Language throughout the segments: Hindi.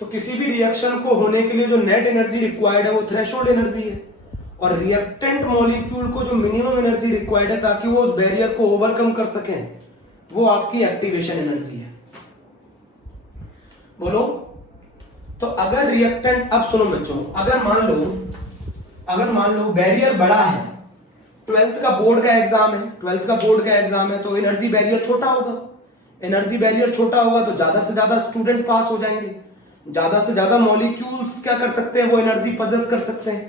तो किसी भी रिएक्शन को होने के लिए जो नेट एनर्जी रिक्वायर्ड है वो थ्रेशोल्ड एनर्जी है, और रिएक्टेंट मॉलिक्यूल को जो मिनिमम एनर्जी रिक्वायर्ड है ताकि वो उस बैरियर को ओवरकम कर सकें, वो आपकी एक्टिवेशन एनर्जी है। बोलो। तो अगर रिएक्टेंट, अब सुनो बच्चों, अगर मान लो बैरियर बड़ा है, 12th का बोर्ड का एग्जाम है, तो एनर्जी बैरियर छोटा होगा, तो ज्यादा से ज्यादा स्टूडेंट पास हो जाएंगे, ज्यादा से ज्यादा मॉलिक्यूल्स क्या कर सकते हैं, वो एनर्जी पजेस कर सकते हैं।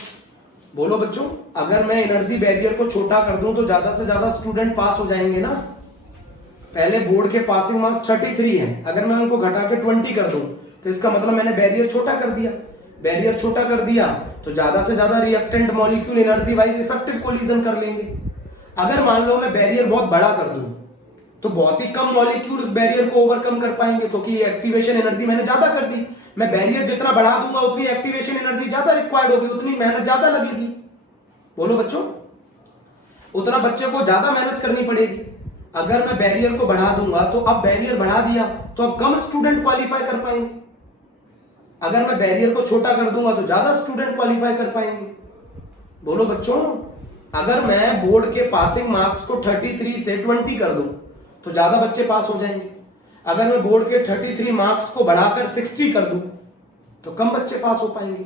बोलो बच्चों, अगर मैं एनर्जी बैरियर को छोटा कर दूं तो ज्यादा से ज्यादा स्टूडेंट पास हो जाएंगे ना। पहले बोर्ड के पासिंग मार्क्स 33 हैं, अगर मैं उनको घटा के 20 कर दूं तो इसका मतलब मैंने बैरियर छोटा कर दिया तो ज्यादा से ज्यादा reactant molecule energy wise effective collision कर लेंगे। अगर मान लो मैं बैरियर बहुत बड़ा कर दूं तो बहुत ही कम मॉलिक्यूल उस बैरियर को ओवरकम कर पाएंगे, क्योंकि ये एक्टिवेशन एनर्जी मैंने ज्यादा कर दी। मैं बैरियर जितना बढ़ा दूंगा उतनी एक्टिवेशन एनर्जी ज्यादा रिक्वायर्ड होगी, उतनी मेहनत ज्यादा लगेगी। बोलो बच्चों, उतना बच्चे को ज्यादा मेहनत करनी पड़ेगी। अगर मैं बैरियर को बढ़ा दूंगा तो अब बैरियर बढ़ा दिया तो अब कम स्टूडेंट क्वालिफाई कर पाएंगे, अगर मैं बैरियर को छोटा कर दूंगा तो ज्यादा स्टूडेंट क्वालिफाई कर पाएंगे। बोलो बच्चों, अगर मैं बोर्ड के पासिंग मार्क्स को 33 से 20 कर दूं तो ज्यादा बच्चे पास हो जाएंगे, अगर मैं बोर्ड के 33 मार्क्स को बढ़ाकर 60 कर दूं तो कम बच्चे पास हो पाएंगे,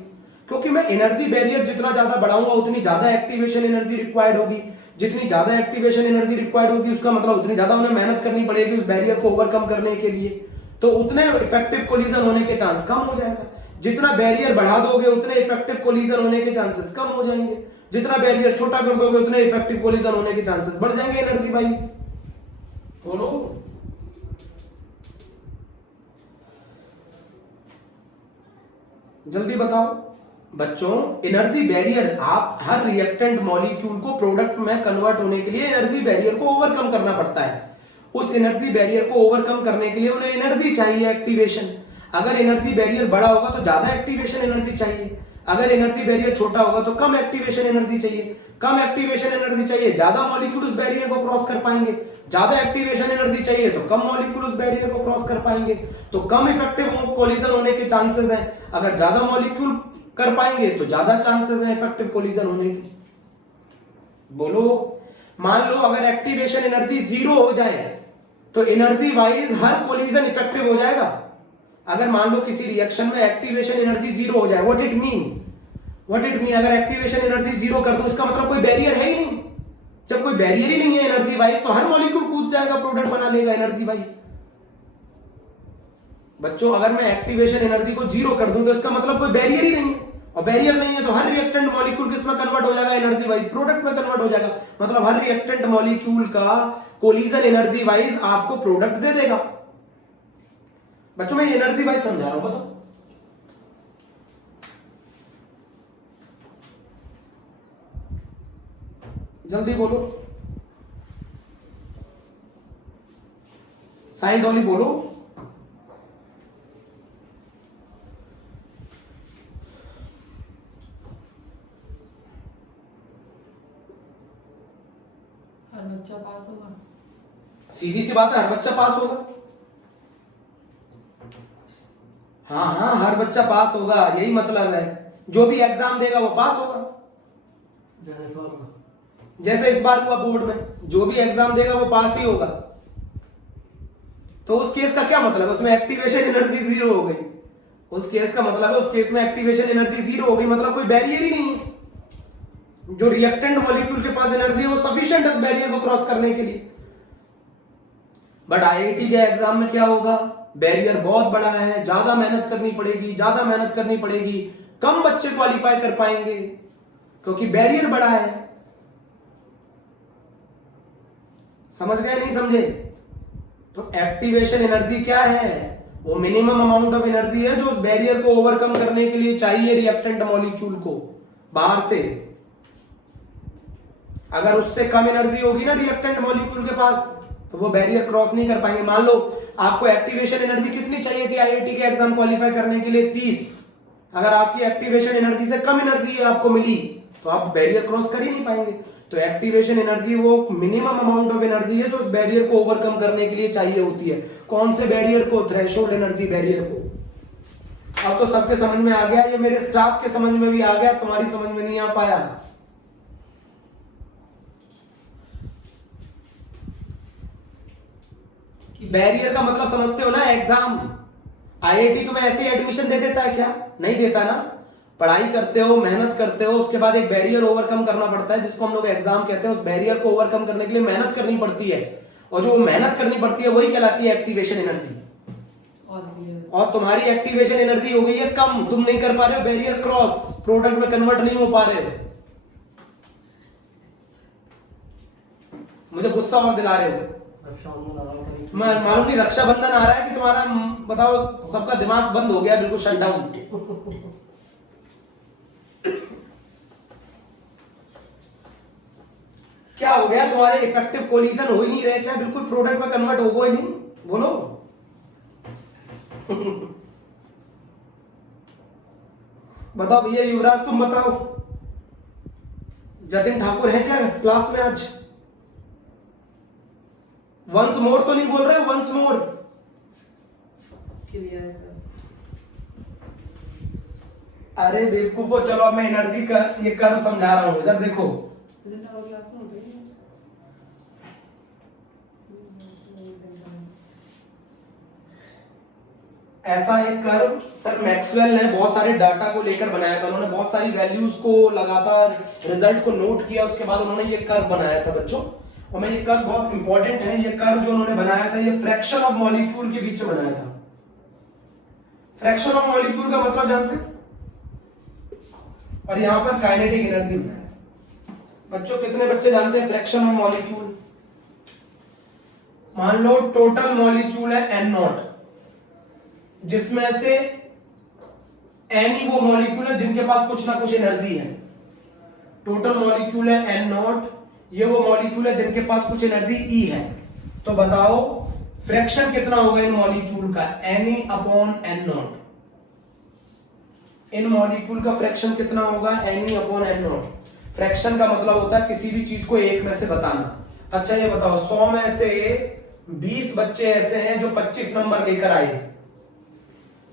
क्योंकि मैं एनर्जी बैरियर जितना ज्यादा बढ़ाऊंगा उतनी ज्यादा एक्टिवेशन एनर्जी रिक्वायर्ड होगी, जितनी ज्यादा एक्टिवेशन एनर्जी रिक्वायर्ड होगी उसका मतलब उतनी ज्यादा उन्हें मेहनत करनी पड़ेगी उस बैरियर को ओवरकम करने के लिए, तो उतने इफेक्टिव कोलिजन होने के चांस कम हो जाएगा। जितना बैरियर बढ़ा दोगे उतने इफेक्टिव कोलिजन होने के चांसेस कम हो जाएंगे, जितना बैरियर छोटा कर दोगे उतने इफेक्टिव कोलिजन होने के चांसेस बढ़ जाएंगे एनर्जी वाइज। बोलो। जल्दी बताओ बच्चों, एनर्जी बैरियर, आप हर रिएक्टेंट मॉलिक्यूल को प्रोडक्ट में कन्वर्ट होने के लिए एनर्जी बैरियर को ओवरकम करना पड़ता है। उस एनर्जी बैरियर को ओवरकम करने के लिए उन्हें एनर्जी चाहिए, एक्टिवेशन। अगर एनर्जी बैरियर बड़ा होगा तो ज्यादा एक्टिवेशन एनर्जी चाहिए, अगर एनर्जी बैरियर छोटा होगा तो कम एक्टिवेशन एनर्जी चाहिए। कम एक्टिवेशन एनर्जी चाहिए, ज्यादा मॉलिक्यूल उस बैरियर को क्रॉस कर पाएंगे, ज्यादा एक्टिवेशन एनर्जी चाहिए तो कम मॉलिक्यूल उस बैरियर को क्रॉस कर पाएंगे, तो कम इफेक्टिव कोलिजन होने के चांसेस हैं। अगर ज्यादा मॉलिक्यूल कर पाएंगे तो ज्यादा चांसेस हैं इफेक्टिव कोलिजन होने के। बोलो। मान लो अगर एक्टिवेशन एनर्जी 0 हो जाए तो एनर्जी वाइज हर कोलिजन इफेक्टिव हो जाएगा। अगर मान लो किसी रिएक्शन में एक्टिवेशन एनर्जी 0 हो जाए, व्हाट इट मीन, अगर एक्टिवेशन एनर्जी 0 कर दो इसका मतलब कोई बैरियर है ही नहीं। जब कोई बैरियर ही नहीं है एनर्जी वाइज तो हर मॉलिक्यूल कूद जाएगा, प्रोडक्ट बना लेगा एनर्जी वाइज। बच्चों, अगर मैं एक्टिवेशन एनर्जी को 0 कर दूं तो इसका मतलब कोई बैरियर ही नहीं है, और बैरियर नहीं है तो हर रिएक्टेंट मॉलिक्यूल किसमें कन्वर्ट हो जाएगा, एनर्जी वाइज प्रोडक्ट में कन्वर्ट हो जाएगा। मतलब हर रिएक्टेंट मॉलिक्यूल का कोलिजन एनर्जी वाइज आपको प्रोडक्ट दे देगा। बच्चों मैं एनर्जी वाइज समझा रहा हूं, बताओ। जल्दी बोलो, साइन डॉली बोलो। हर बच्चा पास होगा, सीधी सी बात है, हर बच्चा पास होगा। हाँ, हर बच्चा पास होगा, यही मतलब है। जो भी एग्जाम देगा वो पास होगा। जैसे इस बार हुआ बोर्ड में, जो भी एग्जाम देगा वो पास ही होगा। तो उस केस का क्या मतलब है, उसमें एक्टिवेशन एनर्जी 0 हो गई। उस केस का मतलब है उस केस में एक्टिवेशन एनर्जी 0 हो गई, मतलब कोई बैरियर ही नहीं है। जो रिएक्टेंट मॉलिक्यूल के पास एनर्जी है वो सफिशिएंट है बैरियर को क्रॉस करने के लिए। बट आईआईटी के एग्जाम में क्या होगा, बैरियर बहुत बड़ा है, ज्यादा मेहनत करनी पड़ेगी, कम बच्चे क्वालिफाई कर पाएंगे क्योंकि बैरियर बड़ा है। समझ गए नहीं समझे? तो एक्टिवेशन एनर्जी क्या है, वो मिनिमम अमाउंट ऑफ एनर्जी है जो उस बैरियर को ओवरकम करने के लिए चाहिए रिएक्टेंट मॉलिक्यूल को बाहर से। अगर उससे कम एनर्जी होगी ना रिएक्टेंट मॉलिक्यूल के पास तो वो बैरियर क्रॉस नहीं कर पाएंगे। मान लो आपको एक्टिवेशन एनर्जी कितनी चाहिए थी आईआईटी के एग्जाम क्वालिफाई करने के लिए, 30। अगर आपकी एक्टिवेशन एनर्जी से कम एनर्जी आपको मिली तो आप बैरियर क्रॉस कर ही नहीं पाएंगे। तो एक्टिवेशन एनर्जी वो मिनिमम अमाउंट ऑफ एनर्जी है जो उस बैरियर को ओवरकम करने के लिए चाहिए होती है। कौन से बैरियर को? थ्रेशोल्ड एनर्जी बैरियर को। अब तो सबके समझ में आ गया, ये मेरे स्टाफ के समझ में भी आ गया, तुम्हारी समझ में नहीं आ पाया। बैरियर का मतलब समझते हो ना, एग्जाम। आईआईटी तुम्हें ऐसे ही एडमिशन दे देता है क्या? नहीं देता ना। पढ़ाई करते हो, मेहनत करते हो, उसके बाद एक बैरियर ओवरकम करना पड़ता है जिसको हम लोग एग्जाम कहते हैं। उस बैरियर को ओवरकम करने के लिए मेहनत करनी पड़ती है, और जो मेहनत करनी पड़ती है वही कहलाती है एक्टिवेशन एनर्जी। और तुम्हारी एक्टिवेशन एनर्जी हो गई है कम, तुम नहीं कर पा रहे हो बैरियर क्रॉस, प्रोडक्ट में कन्वर्ट नहीं हो पा रहे हो। मुझे गुस्सा और दिला रहे हो। मैं मालूम नहीं रक्षाबंधन आ रहा है कि तुम्हारा, बताओ, सबका दिमाग बंद हो गया, बिल्कुल शट डाउन। क्या हो गया? तुम्हारे इफेक्टिव कोलिजन हो ही नहीं रहे क्या? बिल्कुल प्रोडक्ट में कन्वर्ट होगा ही नहीं। बोलो। बताओ भैया युवराज, तुम बताओ, जतिन ठाकुर है क्या क्लास में आज? वंस मोर तो नहीं बोल रहे? वंस मोर अरे बेवकूफो, चलो अब मैं एनर्जी का ये कर्व समझा रहा हूं, इधर देखो। ऐसा एक कर्व सर मैक्सवेल ने बहुत सारे डाटा को लेकर बनाया था। उन्होंने बहुत सारी वैल्यूज को लगातार रिजल्ट को नोट किया, उसके बाद उन्होंने ये कर्व बनाया था बच्चों। और मैं ये कर्व बहुत इंपॉर्टेंट है। ये कर्व जो उन्होंने बनाया था, ये फ्रैक्शन ऑफ मॉलिक्यूल के बीच में बनाया था। फ्रैक्शन ऑफ मॉलिक्यूल का मतलब जानते हैं? और यहां पर काइनेटिक एनर्जी बनाया। बच्चों कितने बच्चे जानते हैं फ्रैक्शन ऑफ मॉलिक्यूल? मान लो टोटल मॉलिक्यूल है n नॉट, जिसमें से n ही वो मॉलिक्यूल है जिनके पास कुछ ना कुछ एनर्जी है। टोटल मॉलिक्यूल है n नॉट, ये वो मॉलिक्यूल है जिनके पास कुछ एनर्जी E है। तो बताओ फ्रैक्शन कितना होगा इन मॉलिक्यूल का? Ne upon n not. In molecule का फ्रैक्शन कितना होगा? Ne upon n not. Fraction का मतलब होता है किसी भी चीज को एक में से बताना। अच्छा ये बताओ, 100 में से 20 बच्चे ऐसे हैं जो 25 नंबर लेकर आए।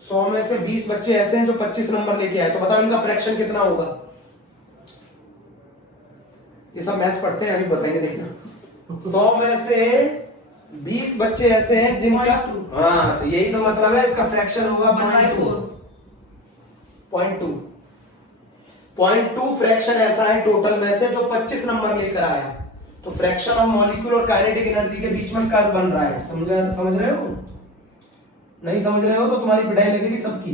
100 में से 20 बच्चे ऐसे हैं जो 25 नंबर लेके आए, तो बताओ इनका फ्रैक्शन कितना होगा? ये सब मैथ्स पढ़ते हैं, अभी बताएंगे, देखना। 100 में से 20 बच्चे ऐसे हैं जिनका, हाँ, तो यही तो मतलब है, इसका फ्रैक्शन होगा 0.2। 0.2 फ्रैक्शन ऐसा है टोटल में से जो 25 नंबर लेकर आया। तो फ्रैक्शन ऑफ मॉलिक्यूल और काइनेटिक एनर्जी के बीच में कर्व बन रहा है। समझ रहे हो? नहीं समझ रहे हो तो तुम्हारी पिटाई लगेगी सबकी।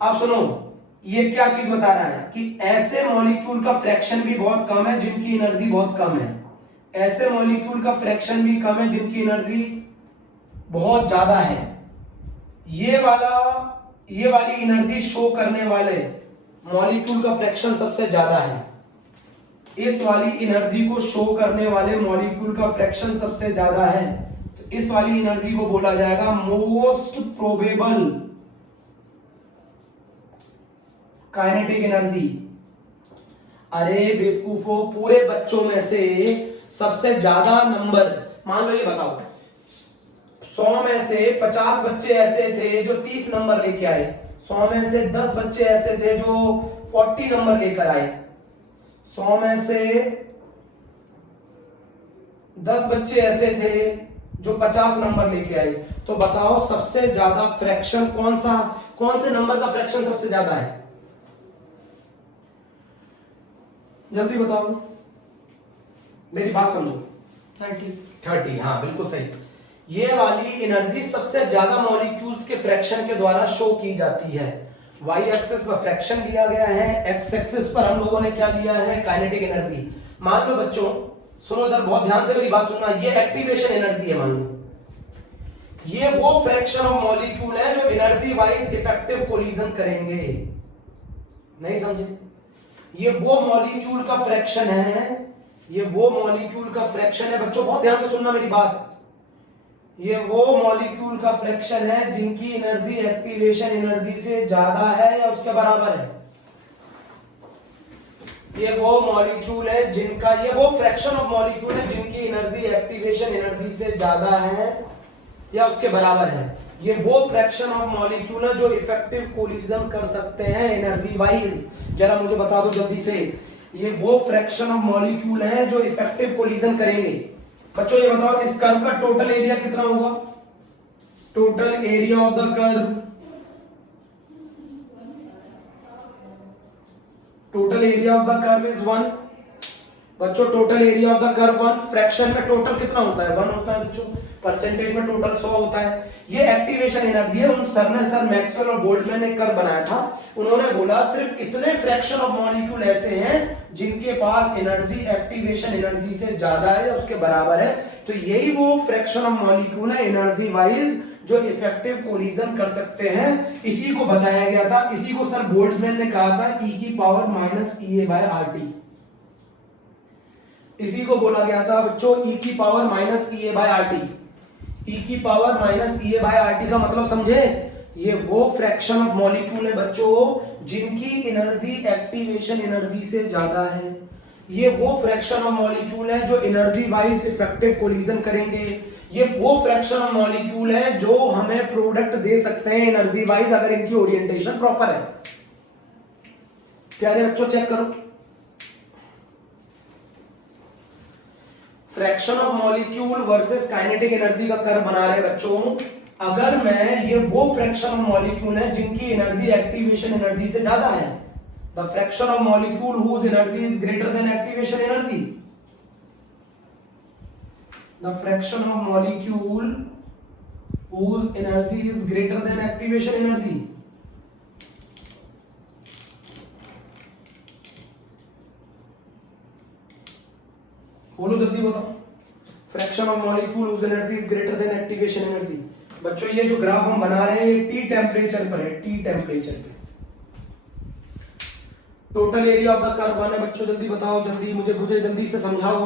अब सुनो, ये क्या चीज बता रहा है कि ऐसे मॉलिक्यूल का फ्रैक्शन भी बहुत कम है जिनकी एनर्जी बहुत कम है। ऐसे मॉलिक्यूल का फ्रैक्शन भी कम है जिनकी एनर्जी बहुत ज्यादा है। ये वाली एनर्जी शो करने वाले मॉलिक्यूल का फ्रैक्शन सबसे ज्यादा है। इस वाली एनर्जी को शो करने वाले मॉलिक्यूल का फ्रैक्शन सबसे ज्यादा है। तो इस वाली एनर्जी को बोला जाएगा मोस्ट प्रोबेबल काइनेटिक एनर्जी। अरे बेवकूफो, पूरे बच्चों में से सबसे ज्यादा नंबर, मान लो ये बताओ, 100 में से 50 बच्चे ऐसे थे जो 30 नंबर लेके आए। 100 में से 10 बच्चे ऐसे थे जो 40 नंबर लेकर आए। 100 में से 10 बच्चे ऐसे थे जो 50 नंबर लेके आए। तो बताओ सबसे ज्यादा फ्रैक्शन कौन से नंबर का फ्रैक्शन सबसे ज्यादा है? जल्दी बताओ, मेरी बात समझो। 30, हाँ बिल्कुल सही। ये वाली एनर्जी सबसे ज्यादा मॉलिक्यूल्स के फ्रैक्शन के द्वारा शो की जाती है। वाई एक्सिस पर फ्रैक्शन लिया गया है, एक्स एक्सिस पर हम लोगों ने क्या लिया है? Kinetic energy. मान लो बच्चों, सुनो इधर बहुत ध्यान से मेरी बात सुनना, ये एक्टिवेशन एनर्जी है। मान लो ये वो फ्रैक्शन ऑफ मॉलिक्यूल है जो एनर्जी वाइज इफेक्टिव कोलिजन करेंगे। नहीं समझे? ये वो मॉलिक्यूल का फ्रैक्शन है, ये वो मॉलिक्यूल का फ्रैक्शन है। बच्चों बहुत ध्यान से सुनना मेरी बात। ये वो मॉलिक्यूल का फ्रैक्शन है जिनकी एनर्जी एक्टिवेशन एनर्जी से ज्यादा है या उसके बराबर है। ये वो मॉलिक्यूल है जिनका, ये वो फ्रैक्शन ऑफ मॉलिक्यूल है जिनकी एनर्जी एक्टिवेशन एनर्जी से ज्यादा है या उसके बराबर है। ये वो फ्रैक्शन ऑफ मॉलिक्यूल है जो इफेक्टिव कोलिजन कर सकते हैं एनर्जी वाइज। जरा मुझे बता दो जल्दी से, ये वो फ्रैक्शन ऑफ मॉलिक्यूल है जो इफेक्टिव कोलिजन करेंगे। बच्चों ये बताओ इस कर्व का टोटल एरिया कितना होगा? Total area of the curve, total area of the curve is 1। बच्चों total area of the curve 1, fraction में टोटल कितना होता है? 1 होता है बच्चों, परसेंटेज में टोटल 100 होता है। ये एक्टिवेशन एनर्जी है। उन सर मैक्सवेल और बोल्ट्जमैन ने कर्व बनाया था, उन्होंने बोला सिर्फ इतने फ्रैक्शन ऑफ मॉलिक्यूल ऐसे हैं जिनके पास एनर्जी एक्टिवेशन एनर्जी से ज्यादा है या उसके बराबर है। तो यही वो फ्रैक्शन ऑफ मॉलिक्यूल है एनर्जी वाइज जो इफेक्टिव कोलिजन कर सकते हैं। इसी को बताया गया था, इसी को सर बोल्ट्जमैन ने कहा था e की पावर माइनस EA/RT। इसी को बोला गया था बच्चों e की पावर माइनस EA/RT। e की पावर माइनस EA/RT का मतलब समझे? ये वो फ्रैक्शन ऑफ मॉलिक्यूल है बच्चों जिनकी एनर्जी एक्टिवेशन एनर्जी से ज्यादा है। ये वो फ्रैक्शन ऑफ मॉलिक्यूल है जो एनर्जी वाइज इफेक्टिव कोलिजन करेंगे। ये वो फ्रैक्शन ऑफ मॉलिक्यूल है जो हमें प्रोडक्ट दे सकते हैं एनर्जी वाइज अगर इनकी ओरिएंटेशन प्रॉपर है। प्यारे बच्चों चेक करो, fraction of molecule versus kinetic energy का कर्व बना रहे हैं बच्चों। अगर मैं ये वो फ्रैक्शन ऑफ मॉलिक्यूल है जिनकी एनर्जी एक्टिवेशन एनर्जी से ज्यादा है, the fraction of molecule whose energy is greater than activation energy, the fraction of molecule whose energy is greater than activation energy. बोलो जल्दी बताओ, fraction of molecule whose energy is greater than activation energy. बच्चों ये जो ग्राफ हम बना रहे हैं ये टी टेम्परेचर पर है, टी टेम्परेचर पे। Total area of the curve 1 है बच्चों, जल्दी बताओ, जल्दी मुझे जल्दी से समझाओ।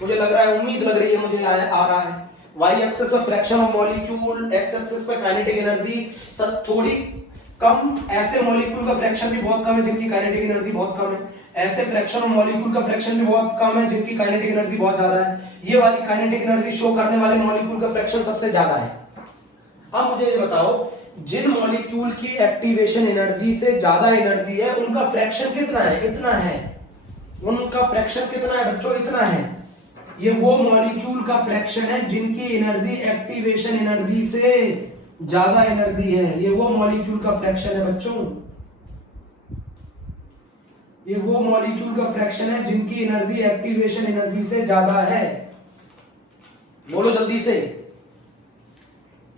मुझे लग रहा है, उम्मीद लग रही है मुझे आ रहा है। वाई एक्सिस पर fraction of molecule, x axis पर काइनेटिक एनर्जी। सर थोड़ी कम, ऐसे मॉलिक्यूल का फ्रैक्शन भी बहुत कम है जिनकी काइनेटिक एनर्जी बहुत कम है। ऐसे फ्रैक्शन ऑफ मॉलिक्यूल का फ्रैक्शन भी बहुत कम है जिनकी काइनेटिक एनर्जी बहुत ज्यादा है। ये वाली काइनेटिक एनर्जी शो करने वाले मॉलिक्यूल का फ्रैक्शन सबसे ज्यादा है। अब मुझे ये बताओ, जिन मॉलिक्यूल की एक्टिवेशन एनर्जी से ज्यादा एनर्जी है उनका फ्रैक्शन कितना है? इतना है। उनका फ्रैक्शन कितना है बच्चों? इतना है। ये वो मॉलिक्यूल का फ्रैक्शन है जिनकी एनर्जी एक्टिवेशन एनर्जी से ज्यादा एनर्जी है। ये वो मॉलिक्यूल का फ्रैक्शन है बच्चों, ये वो मॉलिक्यूल का फ्रैक्शन है जिनकी एनर्जी एक्टिवेशन एनर्जी से ज्यादा है। बोलो जल्दी से।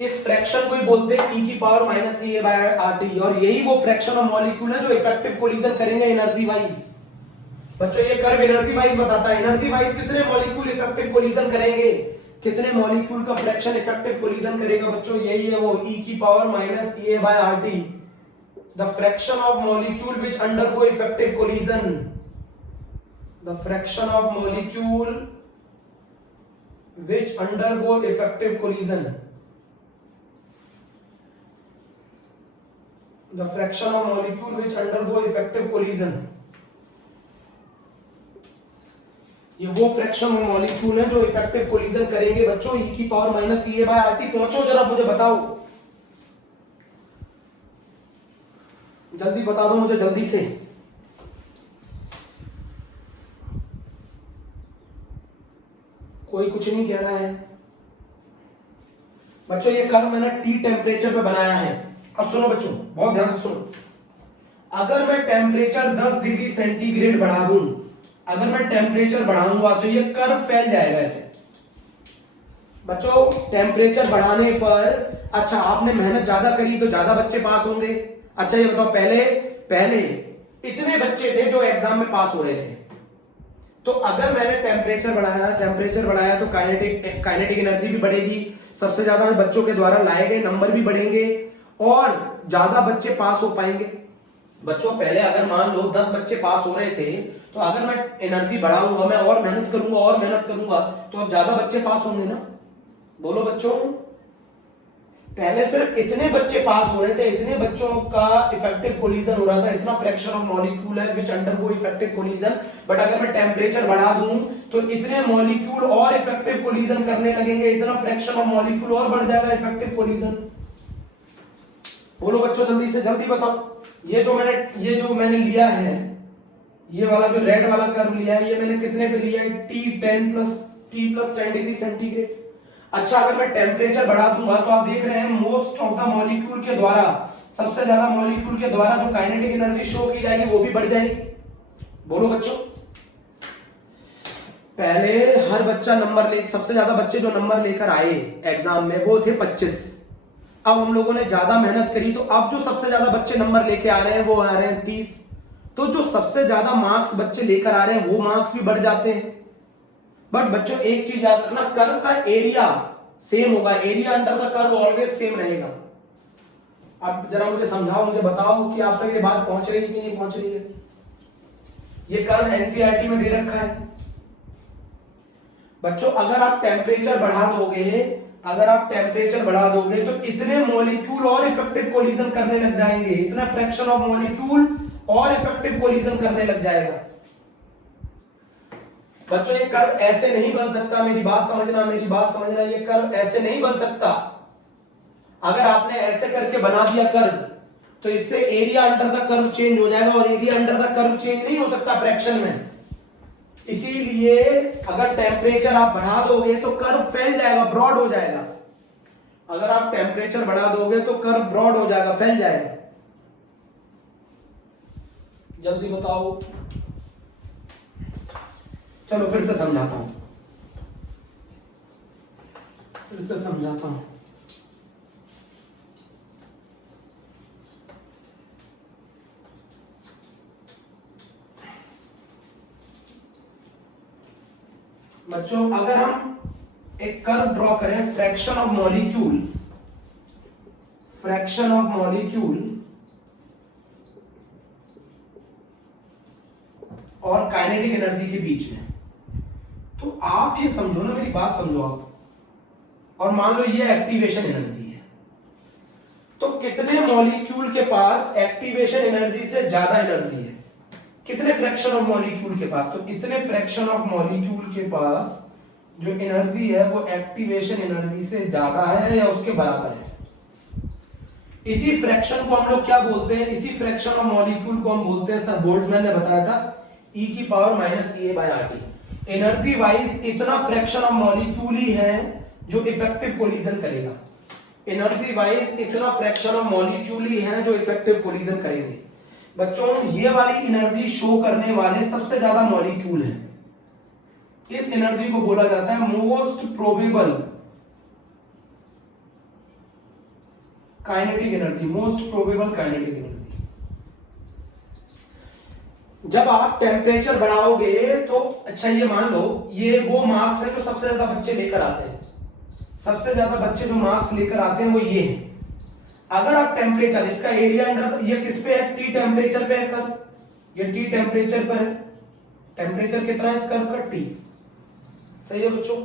इस फ्रैक्शन को ही बोलते हैं e की पावर माइनस EA/RT, और यही वो फ्रैक्शन ऑफ मॉलिक्यूल है जो इफेक्टिव कोलिजन करेंगे एनर्जी वाइज। बच्चों ये कर्व एनर्जी वाइज बताता है, एनर्जी वाइज कितने मॉलिक्यूल इफेक्टिव कोलिजन करेंगे, कितने मॉलिक्यूल का फ्रैक्शन इफेक्टिव कोलिजन करेगा बच्चों, यही है वो e की power minus EA/RT। The fraction of molecule which undergo effective collision, the fraction of molecule which undergo effective collision, the fraction of molecule which undergo effective collision। ये वो फ्रैक्शन ऑफ मॉलिक्यूल है जो इफेक्टिव कोलिजन करेंगे बच्चों e की पावर माइनस EA/RT। पहुंचो जरा, मुझे बताओ, जल्दी बता दो मुझे जल्दी से। कोई कुछ नहीं कह रहा है बच्चों। ये कर्व मैंने टी टेम्परेचर पे बनाया है। अब सुनो बच्चों, बहुत ध्यान से सुनो। अगर मैं टेम्परेचर 10 डिग्री सेंटीग्रेड बढ़ा दूं, अगर मैं टेम्परेचर बढ़ाऊंगा तो ये कर्व फैल जाएगा ऐसे बच्चों। टेम्परेचर बढ़ाने पर, अच्छा आपने मेहनत ज्यादा करी तो ज्यादा बच्चे पास होंगे। अच्छा ये बताओ, पहले इतने बच्चे थे जो एग्जाम में पास हो रहे थे, तो अगर मैंने टेम्परेचर बढ़ाया तो काइनेटिक एनर्जी भी बढ़ेगी, सबसे ज्यादा बच्चों के द्वारा लाए गए नंबर भी बढ़ेंगे और ज्यादा बच्चे पास हो पाएंगे। बच्चों पहले अगर मान लो 10 बच्चे पास हो रहे थे, तो अगर मैं एनर्जी बढ़ाऊंगा, मैं और मेहनत करूंगा तो अब ज्यादा बच्चे पास होंगे ना। बोलो बच्चों, पहले सिर्फ इतने बच्चे पास हो रहे थे, इतने बच्चों का इफेक्टिव कोलिजन हो रहा था, इतना फ्रैक्शन ऑफ मॉलिक्यूल है विच अंडरगो इफेक्टिव कोलिजन। बट अगर मैं टेम्परेचर बढ़ा दूं तो इतने मॉलिक्यूल और इफेक्टिव कोलिजन करने लगेंगे, इतना फ्रैक्शन ऑफ मॉलिक्यूल और बढ़ जाएगा इफेक्टिव कोलिजन। बोलो बच्चों जल्दी से जल्दी बताओ। ये जो मैंने लिया है, ये वाला जो रेड वाला कर्व लिया है, ये मैंने कितने पे लिया है? T+10 degree centigrade. अच्छा, अगर मैं टेम्परेचर बढ़ा दूंगा तो आप देख रहे हैं मोस्ट ऑफ द मॉलिक्यूल के द्वारा, सबसे ज्यादा मॉलिक्यूल के द्वारा जो काइनेटिक एनर्जी शो की जाएगी वो भी बढ़ जाएगी। बोलो बच्चों। पहले हर बच्चा सबसे ज्यादा बच्चे जो नंबर लेकर आए एग्जाम में वो थे 25। अब हम लोगों ने ज्यादा मेहनत करी तो अब जो सबसे ज्यादा बच्चे नंबर लेके आ रहे हैं वो आ रहे हैं 30। तो जो सबसे ज्यादा मार्क्स बच्चे लेकर आ रहे हैं वो मार्क्स भी बढ़ जाते हैं। बट बच्चों एक चीज याद रखना, कर्व का एरिया सेम होगा, area under the curve always same रहेगा। अब जरा मुझे समझाओ, मुझे बताओ कि आप तक ये बात पहुंच रही है कि नहीं पहुंच रही है। ये कर्व एनसीईआरटी में दे रखा है बच्चों। अगर आप टेम्परेचर बढ़ा दोगे तो इतने मॉलिक्यूल और इफेक्टिव कोलिजन करने लग जाएंगे, इतना फ्रैक्शन ऑफ मॉलिक्यूल और इफेक्टिव कोलिजन करने लग जाएगा। बच्चों ये कर्व ऐसे नहीं बन सकता, मेरी बात समझना, ये कर्व ऐसे नहीं बन सकता। अगर आपने ऐसे करके बना दिया कर्व तो इससे area under the curve change हो जाएगा, और area under the curve change नहीं हो सकता फ्रैक्शन में। इसीलिए अगर टेम्परेचर आप बढ़ा दोगे तो कर्व फैल जाएगा, ब्रॉड हो जाएगा। अगर आप टेम्परेचर बढ़ा दोगे तो कर्व ब्रॉड हो जाएगा, फैल जाएगा। जल्दी बताओ। चलो फिर से समझाता हूं। बच्चों अगर हम एक कर्व ड्रॉ करें, फ्रैक्शन ऑफ मॉलिक्यूल और काइनेटिक एनर्जी के बीच में, तो आप ये समझो ना, मेरी बात समझो आप, और मान लो ये एक्टिवेशन एनर्जी है, तो कितने मॉलिक्यूल के पास एक्टिवेशन एनर्जी से ज्यादा एनर्जी है? कितने फ्रैक्शन ऑफ मॉलिक्यूल के पास? तो इतने फ्रैक्शन ऑफ मॉलिक्यूल के पास जो एनर्जी है वो एक्टिवेशन एनर्जी से ज्यादा है या उसके बराबर है। इसी फ्रैक्शन को हम लोग क्या बोलते हैं? इसी फ्रैक्शन ऑफ मॉलिक्यूल को हम बोलते हैं, सर बोल्ट्जमैन ने बताया था, e⁻⁻⁴ एनर्जी वाइज इतना फ्रैक्शन ऑफ मॉलिक्यूल ही है जो इफेक्टिव कोलिजन करेगा। एनर्जी वाइज इतना फ्रैक्शन ऑफ मॉलिक्यूल ही है जो इफेक्टिव कोलिजन करेंगे। बच्चों ये वाली एनर्जी शो करने वाले सबसे ज्यादा मॉलिक्यूल हैं। इस एनर्जी को बोला जाता है मोस्ट प्रोबेबल काइनेटिक एनर्जी, जब आप टेम्परेचर बढ़ाओगे तो अच्छा ये मान लो ये वो मार्क्स है जो सबसे ज्यादा बच्चे लेकर आते हैं। सबसे ज्यादा बच्चे जो मार्क्स लेकर आते हैं वो ये हैं। अगर आप टेम्परेचर, इसका एरिया अंडर, ये किस पे है? टी टेम्परेचर पे है कर्व, ये टी टेम्परेचर पर है। टेम्परेचर कितना है इस कर्व का? टी। सही है बच्चों।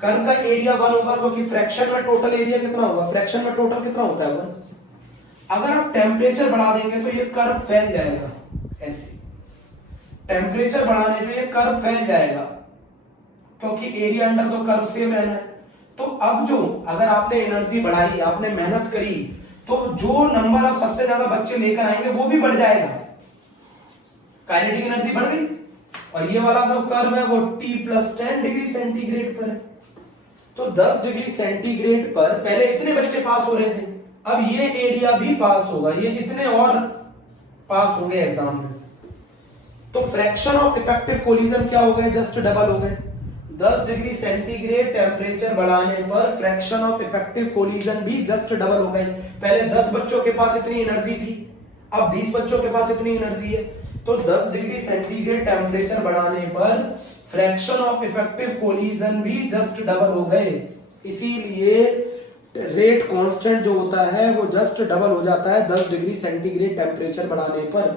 कर्व का एरिया 1 होगा क्योंकि फ्रैक्शन में टोटल एरिया कितना होगा? फ्रैक्शन में टोटल कितना होता है 1। अगर आप टेम्परेचर बढ़ा देंगे तो ये कर्व फैल जाएगा ऐसे। टेम्परेचर बढ़ाने पे ये कर्व फैल जाएगा क्योंकि एरिया अंडर तो कर्व सेम रहना है। तो अब जो अगर आपने एनर्जी बढ़ाई, आपने मेहनत करी, तो जो नंबर आप सबसे ज्यादा बच्चे लेकर आएंगे वो भी बढ़ जाएगा। काइनेटिक एनर्जी बढ़ गई। और ये वाला जो कर्व है वो T+10 डिग्री सेंटीग्रेड पर है। तो 10 डिग्री सेंटीग्रेड पर पहले इतने बच्चे पास हो रहे थे, अब ये एरिया भी पास होगा, ये इतने और पास होंगे एग्जाम में। तो फ्रैक्शन ऑफ इफेक्टिव कोलिजन क्या हो गए? जस्ट डबल हो गए। 10 डिग्री सेंटीग्रेड टेम्परेचर बढ़ाने पर फ्रैक्शन ऑफ इफेक्टिव कोलिजन भी जस्ट डबल हो गई। पहले 10 बच्चों के पास इतनी एनर्जी थी, अब 20 बच्चों के पास इतनी एनर्जी है। तो 10 डिग्री सेंटीग्रेड टेम्परेचर बढ़ाने पर फ्रैक्शन ऑफ इफेक्टिव कोलिजन भी जस्ट डबल हो गए। इसीलिए रेट कांस्टेंट जो होता है वो जस्ट डबल हो जाता है 10 डिग्री सेंटीग्रेड टेम्परेचर बढ़ाने पर।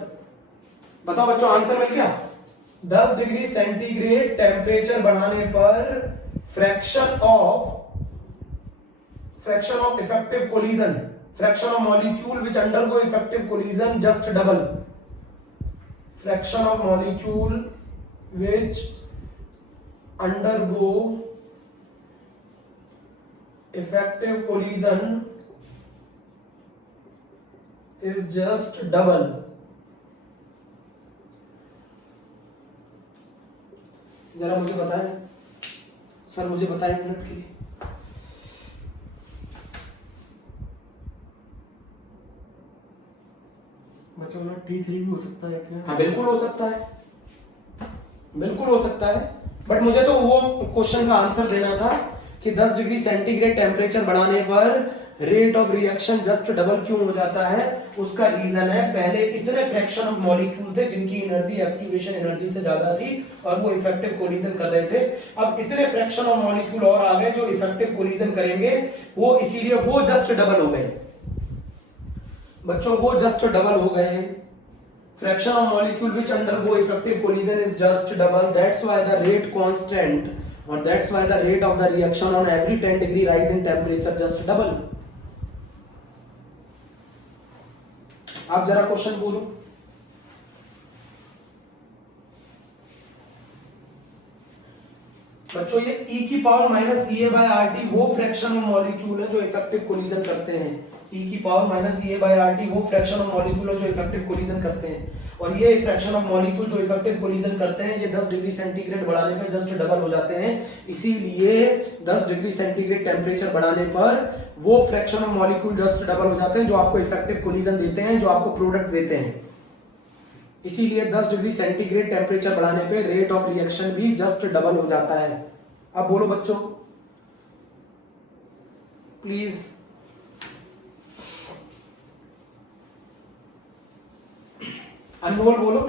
बताओ बच्चों आंसर मिल गया। 10 डिग्री सेंटीग्रेड टेम्परेचर बढ़ाने पर fraction fraction of effective collision, fraction of molecule which undergo effective collision just double, fraction of molecule which undergo effective collision is just double. जरा मुझे बताएं सर, मुझे बताएं एक मिनट के लिए। बच्चों में T3 भी हो सकता है क्या? हाँ बिल्कुल हो सकता है, बिल्कुल हो सकता है, बट मुझे तो वो क्वेश्चन का आंसर देना था कि 10 डिग्री सेंटीग्रेड टेम्परेचर बढ़ाने पर rate of reaction just double क्यों हो जाता है। उसका रीजन है पहले इतने फ्रैक्शन ऑफ मॉलिक्यूल थे जिनकी एनर्जी एक्टिवेशन एनर्जी से ज्यादा थी और वो इफेक्टिव कोलिजन कर रहे थे। अब इतने फ्रैक्शन ऑफ मॉलिक्यूल और आ गए जो इफेक्टिव कोलिजन करेंगे, वो इसीलिए वो जस्ट डबल हो गए बच्चों, वो जस्ट डबल हो गए। fraction of molecule which undergo effective collision is just double. That's why the rate constant, or that's why the rate of the reaction on every 10 degree rise in temperature just double. आप जरा क्वेश्चन बोलो। बच्चों ये e की power minus E A by R T वो फ्रैक्शन ऑफ मॉलिक्यूल है जो इफेक्टिव कोलिजन करते हैं। e की power minus E A by R T वो फ्रैक्शन ऑफ मॉलिक्यूल है जो इफेक्टिव कोलिजन करते हैं, और ये फ्रैक्शन ऑफ मॉलिक्यूल जो इफेक्टिव कोलिजन करते हैं ये 10 डिग्री सेंटीग्रेड बढ़ाने पर जस्ट डबल हो जाते हैं। इसीलिए 10 डिग्री सेंटीग्रेड टेम्परेचर बढ़ाने पर वो fraction of molecule just double हो जाते हैं जो आपको इफेक्टिव कोलिजन देते हैं, जो आपको प्रोडक्ट देते हैं। इसीलिए 10 डिग्री सेंटीग्रेड टेम्परेचर बढ़ाने पे रेट ऑफ रिएक्शन भी जस्ट डबल हो जाता है। अब बोलो बच्चों प्लीज। अनमोल बोलो।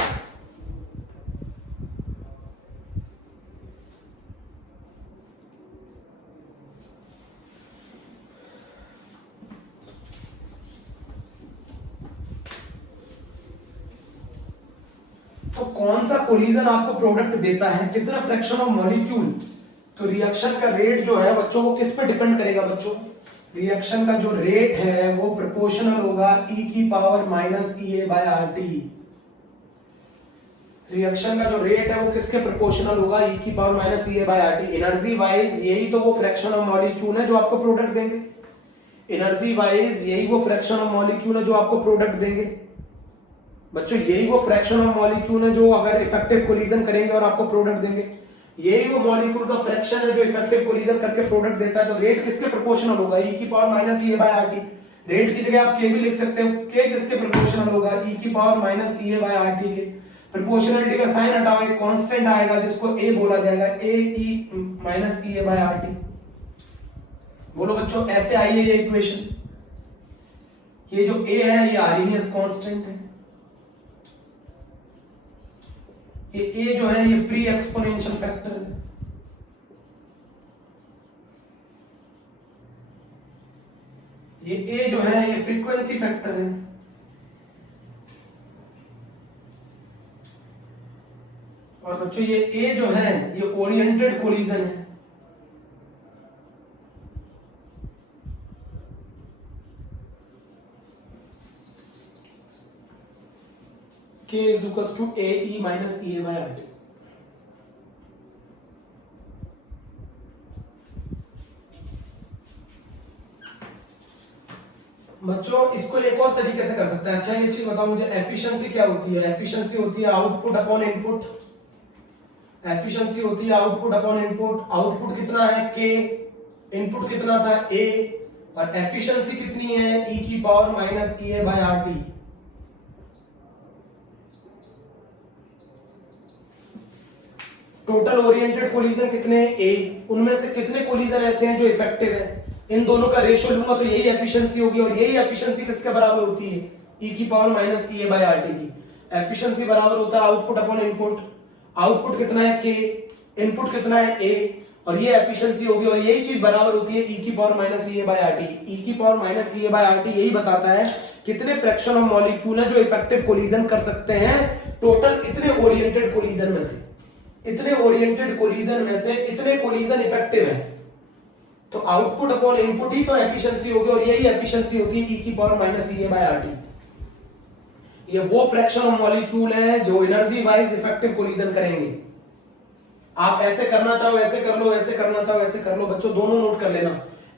तो कौन सा कोलिजन आपको प्रोडक्ट देता है, कितना फ्रैक्शन ऑफ मॉलिक्यूल, तो रिएक्शन का रेट जो है बच्चों वो किस पे डिपेंड करेगा बच्चों। रिएक्शन का जो रेट है वो प्रोपोर्शनल होगा e की power minus E A by R T. Reaction का जो रेट है वो किसके प्रोपोर्शनल होगा, e की power minus E A by R T. Energy wise यही तो वो फ्रैक्शन ऑफ मॉलिक्यूल है जो आपको प्रोडक्ट देंगे। एनर्जी वाइज यही वो फ्रैक्शन ऑफ मॉलिक्यूल है जो आपको प्रोडक्ट देंगे बच्चों। यही वो फ्रैक्शन ऑफ मॉलिक्यूल है जो अगर इफेक्टिव कोलिजन करेंगे और आपको प्रोडक्ट देंगे। यही वो मॉलिक्यूल का फ्रैक्शन है जो इफेक्टिव कोलिजन करके प्रोडक्ट देता है। तो रेट किसके प्रोपोर्शनल होगा, e की power minus E A by R T. Rate की जगह आप k भी लिख सकते हो, k किसके प्रोपोर्शनल होगा, e की power minus E A by R T के। प्रोपोर्शनलिटी का साइन हटाओ, एक कांस्टेंट आएगा जिसको a बोला जाएगा, a e minus E A by R T. बोलो बच्चों ऐसे आई है ये इक्वेशन। ये जो a है ये आर्हेनियस कांस्टेंट है, ये a जो है ये प्री एक्सपोनेंशियल फैक्टर है, ये a जो है ये फ्रीक्वेंसी फैक्टर है, और बच्चों ये a जो है ये ओरिएंटेड कोलिजन है। K is equals to a e minus e a by r t। बच्चों इसको एक और तरीके से कर सकते हैं। अच्छा ये चीज बताओ मुझे, एफिशिएंसी क्या होती है। एफिशिएंसी होती है आउटपुट अपॉन इनपुट। एफिशिएंसी होती है आउटपुट अपॉन इनपुट। आउटपुट कितना है k, इनपुट कितना था a, और एफिशिएंसी कितनी है e की power minus E A by R T. Total oriented collision कितने हैं a, उनमें से कितने कोलिजन ऐसे हैं जो इफेक्टिव है। इन दोनों का रेशियो लूंगा तो यही एफिशिएंसी होगी, और यही एफिशिएंसी किसके बराबर होती है, e की power minus E A by R T की। एफिशिएंसी बराबर होता है आउटपुट अपॉन इनपुट। आउटपुट कितना है k, इनपुट कितना है a, और ये एफिशिएंसी होगी, और यही चीज बराबर होती है e की power minus E A by R T. e की power minus E A by R T यही बताता है कितने फ्रैक्शन ऑफ मॉलिक्यूल हैं जो इफेक्टिव कोलिजन कर सकते हैं टोटल इतने ओरिएंटेड कोलिजन में से। इतने ओरिएंटेड कोलिजन में से इतने कोलिजन इफेक्टिव है, तो आउटपुट अपॉन इनपुट ही तो एफिशिएंसी होगी, और यही एफिशिएंसी होती है e की power minus E A by R T. ये वो फ्रैक्शन ऑफ मॉलिक्यूल है जो एनर्जी वाइज इफेक्टिव कोलिजन करेंगे। आप ऐसे करना चाहो ऐसे कर लो, ऐसे करना चाहो ऐसे कर लो। बच्चों दोनों नोट कर लेना,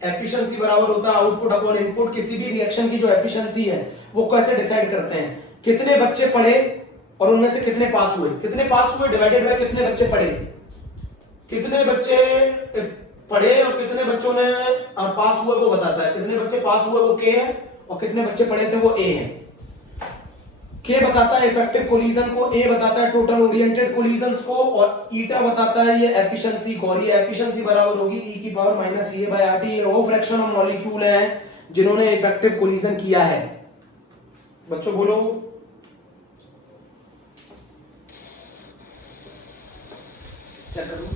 एफिशिएंसी बराबर होता है आउटपुट अपॉन इनपुट। किसी भी रिएक्शन की जो एफिशिएंसी है वो कैसे डिसाइड करते हैं, कितने बच्चे पढ़े और उनमें से कितने पास हुए, कितने पास हुए डिवाइडेड बाय कितने बच्चे पढ़े, कितने बच्चे पढ़े और कितने बच्चों ने पास हुए वो बताता है। कितने बच्चे पास हुए वो के है, और कितने बच्चे पढ़े थे वो ए है। के बताता है इफेक्टिव कोलिजन को, ए बताता है टोटल ओरिएंटेड कोलिजन्स को, और ईटा बताता है ये एफिशिएंसी को। और ये एफिशिएंसी बराबर होगी ई की power minus E A by R T. ये वो फ्रैक्शन ऑफ मॉलिक्यूल है जिन्होंने इफेक्टिव कोलिजन किया है। बच्चों बोलो, चेक करो।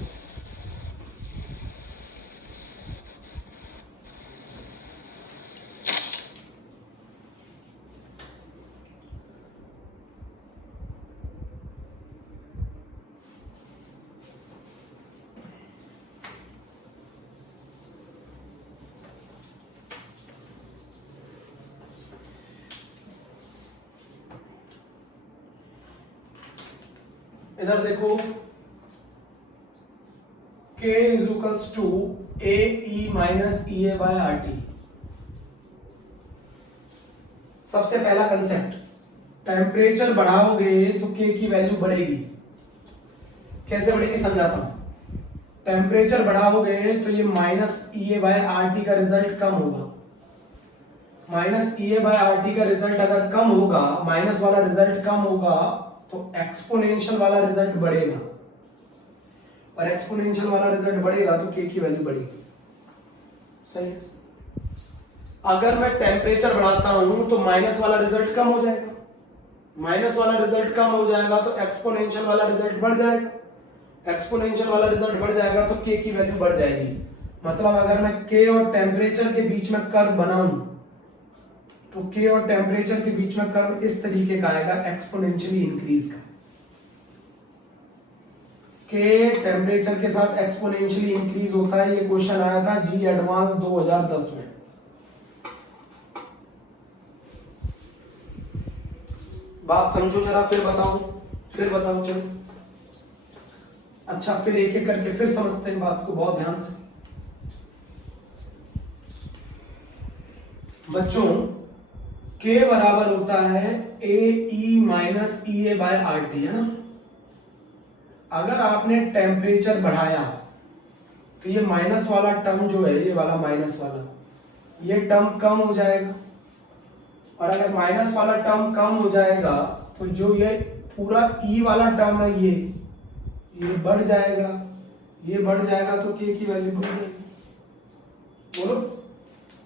इधर देखो, K is equals to A e minus E A by R T. सबसे पहला कंसेप्ट, टेम्परेचर बढ़ाओगे तो K की वैल्यू बढ़ेगी। कैसे बढ़ेगी समझाता हूं। टेम्परेचर बढ़ाओगे तो ये minus E A by R T का रिजल्ट कम होगा। Minus E A by R T का रिजल्ट अगर कम होगा, माइनस वाला रिजल्ट कम होगा, तो एक्सपोनेंशियल वाला रिजल्ट बढ़ेगा, और एक्सपोनेंशियल वाला रिजल्ट बढ़ेगा तो के की वैल्यू बढ़ेगी। सही है। अगर मैं टेम्परेचर बढ़ाता हूं तो माइनस वाला रिजल्ट कम हो जाएगा, माइनस वाला रिजल्ट कम हो जाएगा तो एक्सपोनेंशियल वाला रिजल्ट बढ़ जाएगा, एक्सपोनेंशियल वाला रिजल्ट बढ़ जाएगा तो के की वैल्यू बढ़ जाएगी। मतलब अगर मैं के और टेम्परेचर के बीच में कर्व बनाऊं तो के और टेम्परेचर के बीच में कर्व इस तरीके का आएगा, एक्सपोनेंशियली इंक्रीज का। के टेम्परेचर के साथ एक्सपोनेंशियली इंक्रीज होता है। ये क्वेश्चन आया था जी एडवांस 2010 में। बात समझो जरा, फिर बताओ चलो। अच्छा, फिर एक एक करके फिर समझते हैं बात को बहुत ध्यान से। बच्चों, K बराबर होता है ए e minus E A by R T, है ना। अगर आपने टेम्परेचर बढ़ाया तो ये माइनस वाला टर्म जो है, ये वाला माइनस वाला, ये टर्म कम हो जाएगा। और अगर माइनस वाला टर्म कम हो जाएगा तो जो ये पूरा ई वाला टर्म है ये बढ़ जाएगा, ये बढ़ जाएगा तो के की वैल्यू बढ़ जाएगी। बोलो,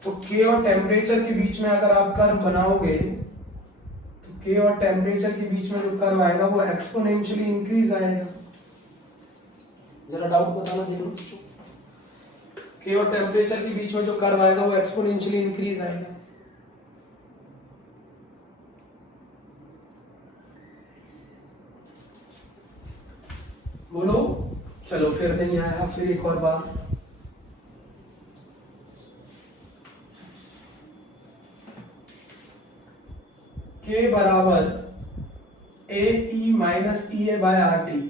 तो के और टेम्परेचर के बीच में अगर आप कर्व बनाओगे तो के और टेम्परेचर के बीच में जो कर्व आएगा वो एक्सपोनेंशियली इंक्रीज आएगा। जरा डाउट बताना देख लो। के और टेम्परेचर के बीच में जो कर्व आएगा वो एक्सपोनेंशियली इंक्रीज आएगा। बोलो, चलो फिर नहीं आया, फिर एक और बार। K बराबर ए e minus E A by R T.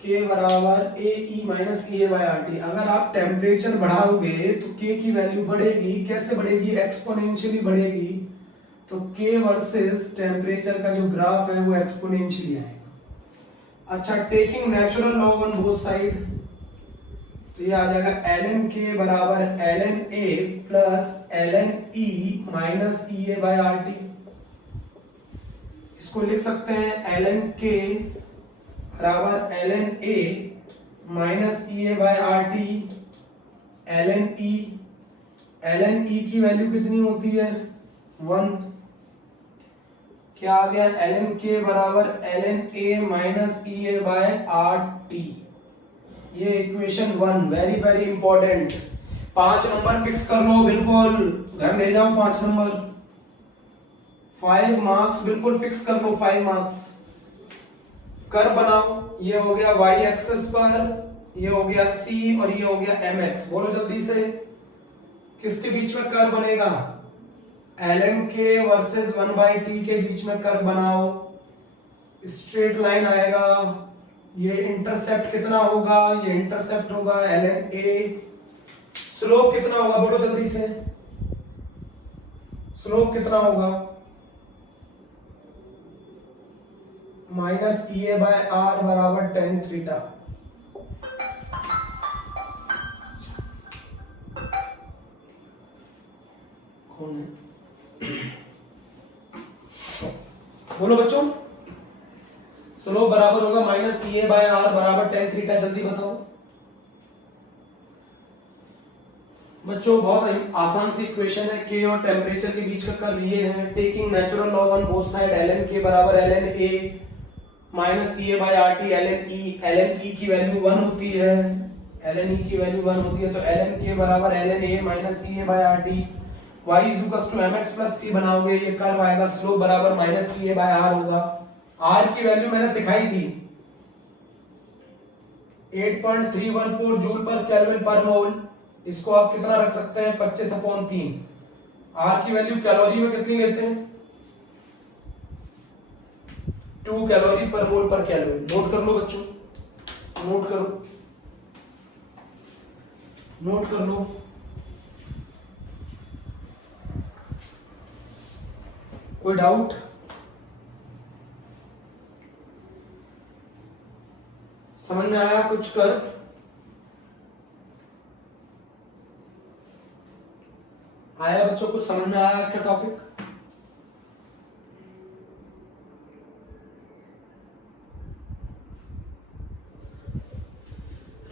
K बराबर ए e minus E A by R T. अगर आप टेम्परेचर बढ़ाओगे तो K की वैल्यू बढ़ेगी। कैसे बढ़ेगी? एक्सपोनेंशियली बढ़ेगी। तो K वर्सेस टेम्परेचर का जो ग्राफ है वो एक्सपोनेंशियली आएगा। अच्छा, taking natural log on both side, तो ये आ जाएगा ln K बराबर ln A plus ln E minus E A by R T. इसको लिख सकते हैं ln K बराबर ln A minus E A by R T ln E। ln E की वैल्यू कितनी होती है? 1। क्या आ गया? ln K बराबर ln A minus E A by R T. ये equation 1 very very important. 5 number fix कर लो, बिल्कुल घर ले जाओ 5 नंबर। 5 मार्क्स बिल्कुल फिक्स कर लो, 5 मार्क्स। कर बनाओ, ये हो गया y एक्सिस पर ये हो गया C और ये हो गया mx। बोलो जल्दी से, किसके बीच में कर्व बनेगा? ln के वर्सेस 1/t के बीच में कर्व बनाओ, स्ट्रेट लाइन आएगा। ये इंटरसेप्ट कितना होगा? ये इंटरसेप्ट होगा ln a। स्लोप कितना होगा? बोलो जल्दी से, स्लोप कितना होगा? माइनस EA बाय R बराबर tan थीटा। कौन है? बोलो बच्चों, स्लोप बराबर होगा माइनस EA बाय R बराबर tan थीटा। जल्दी बताओ बच्चों, बहुत आसान सी इक्वेशन है। K और टेम्परेचर के बीच का कर्व ये है। Taking natural log on both side, ln K बराबर ln A minus EA by RT ln E की वैल्यू 1 होती है, ln E की वैल्यू 1 होती है, तो ln K बराबर ln A minus EA by RT। y is equal to mx plus c बनाओगे, ये कर्व आएगा। स्लोप बराबर माइनस EA बाय R होगा। R की वैल्यू मैंने सिखाई थी 8.314 जूल पर केल्विन पर मोल। इसको आप कितना रख सकते हैं? 25/3। R की वैल्यू कैलोरी में कितनी लेते हैं? 2 कैलोरी पर मोल पर केल्विन। नोट कर लो बच्चों, नोट करो, नोट कर लो। कोई डाउट? समझ में आया कुछ कर्व? आया बच्चों, कुछ समझ में आया आज का टॉपिक?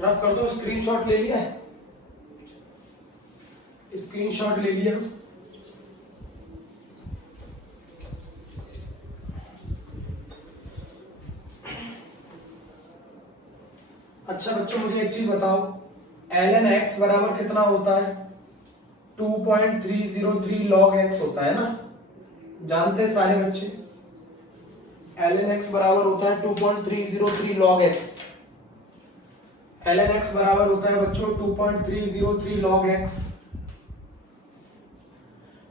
रफ कर दो। स्क्रीनशॉट ले लिया है? स्क्रीनशॉट ले लिया? अच्छा बच्चों, मुझे एक चीज बताओ, ln x बराबर कितना होता है? 2.303 log x होता है ना, जानते हैं सारे बच्चे। ln x बराबर होता है 2.303 log x। ln x बराबर होता है बच्चों 2.303 log x।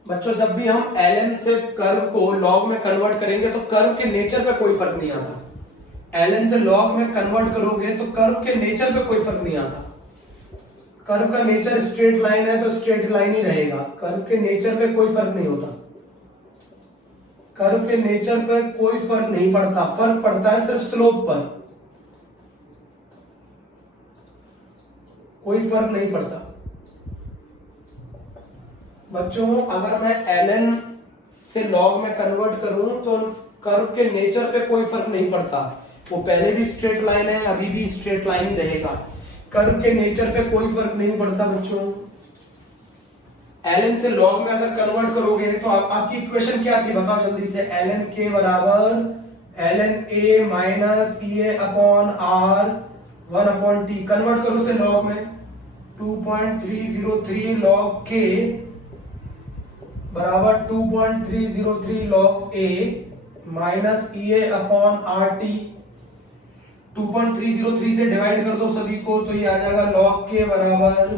बच्चों जब भी हम ln से कर्व को log में कन्वर्ट करेंगे तो कर्व के नेचर पे कोई फर्क नहीं आता। ln से log में कन्वर्ट करोगे तो कर्व के नेचर पे कोई फर्क नहीं आता। कर्व का नेचर स्ट्रेट लाइन है तो स्ट्रेट लाइन ही रहेगा। कर्व के नेचर पे कोई फर्क नहीं होता। कर्व के नेचर पे कोई फर्क नहीं पड़ता। फर्क पड़ता है सिर्फ स्लोप पर, कोई फर्क नहीं पड़ता। बच्चों अगर मैं ln से log में कन्वर्ट करूं तो कर्व के नेचर पे कोई फर्क नहीं पड़ता। वो पहले भी स्ट्रेट लाइन है, अभी भी स्ट्रेट लाइन ही रहेगा। कर्व के नेचर पे कोई फर्क नहीं पड़ता बच्चों। ln से log में अगर कन्वर्ट करोगे तो आपकी इक्वेशन क्या थी? बताओ जल्दी से। ln k बराबर ln a minus EA upon R 1/t। Convert करो से log में, 2.303 log k बराबर 2.303 log a minus EA upon RT। 2.303 से डिवाइड कर दो सभी को तो ये आ जाएगा log k बराबर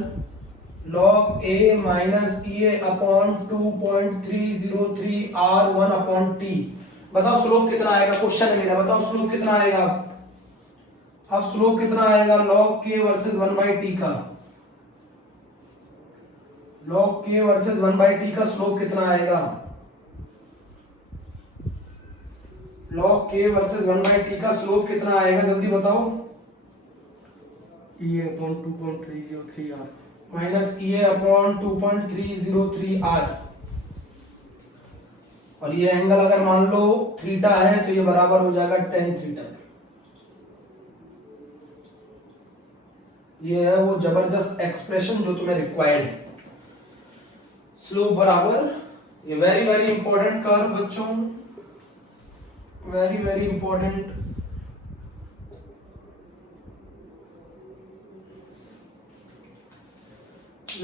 log a minus EA upon 2.303 R 1/t। बताओ स्लोप कितना आएगा? क्वेश्चन है मेरा, बताओ स्लोप कितना आएगा? अब स्लोप कितना आएगा log k वर्सेस 1/t का? log k वर्सेस 1/t का स्लोप कितना आएगा? log k वर्सेस 1/t का स्लोप कितना आएगा? जल्दी बताओ। EA upon 2.303 R minus EA upon 2.303 R। और ये एंगल अगर मान लो थीटा है तो ये बराबर हो जाएगा tan थीटा। ये है वो जबरदस्त एक्सप्रेशन जो तुम्हें रिक्वायर्ड है। स्लोप बराबर, ये वेरी वेरी इंपॉर्टेंट कर्व बच्चों, very very important.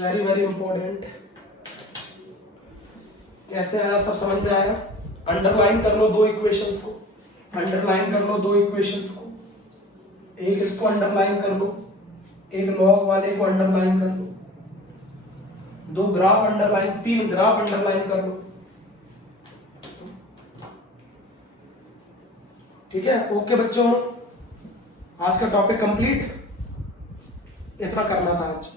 Very very important. कैसे आया? सब समझ में आया? अंडरलाइन कर लो दो इक्वेशंस को, अंडरलाइन कर लो दो इक्वेशंस को। एक इसको अंडरलाइन कर लो, एक लॉग वाले को अंडरलाइन कर लो, 2 ग्राफ अंडरलाइन, 3 ग्राफ अंडरलाइन कर लो। ठीक है, ओके बच्चों, आज का टॉपिक कंप्लीट, इतना करना था आज।